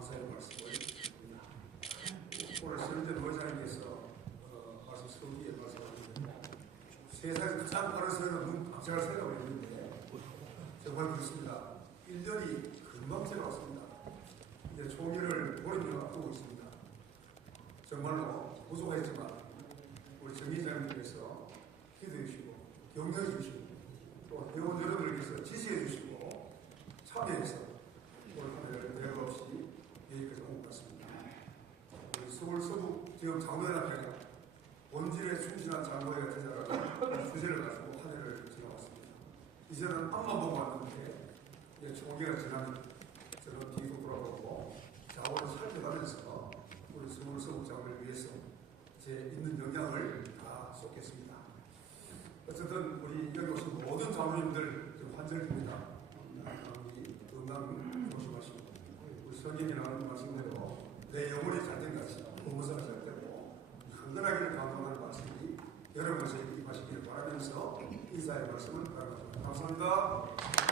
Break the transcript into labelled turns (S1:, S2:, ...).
S1: 감사의 말씀을 드립니다. 오늘 설전 의장님께서 어, 말씀 서기에 말씀하셨는데 세상에 가장 빠른 세월은 눈 앞장을 세라고 했는데 정말 그렇습니다. 1년이 금방 지나왔습니다. 이제 총리를 보름이 앞두고 있습니다. 정말로 부족했지만 우리 정의장님께서 기도해 주시고 격려해 주시고 또 회원 여러분들께서 지지해 주시고 참여해서 올 한해를 대가 없이 여기까지 온 것 같습니다. 우리 서울 서북 지역 장로연합회가 본질에 충실한 장로회가 되자라는 주제를 가지고 한 해를 지나왔습니다. 이제는 앞만 보고 왔는데 이제 총기가 지나면 저는 뒤로 돌아보고 좌우를 살펴가면서 우리 서북 장로를 위해서 제 있는 영향을 다 쏟겠습니다. 어쨌든 우리 여기 오신 모든 장로님들 좀 환절입니다. 감기 건강 조심하시고 우리 성경이 나오는 말씀대로 내 영혼이 잘된 같이 부모사가 잘 되고 건강하기를 강조하는 말씀이 여러분에게 임하시기를 바라면서 인사의 말씀을 바랍니다. 감사합니다.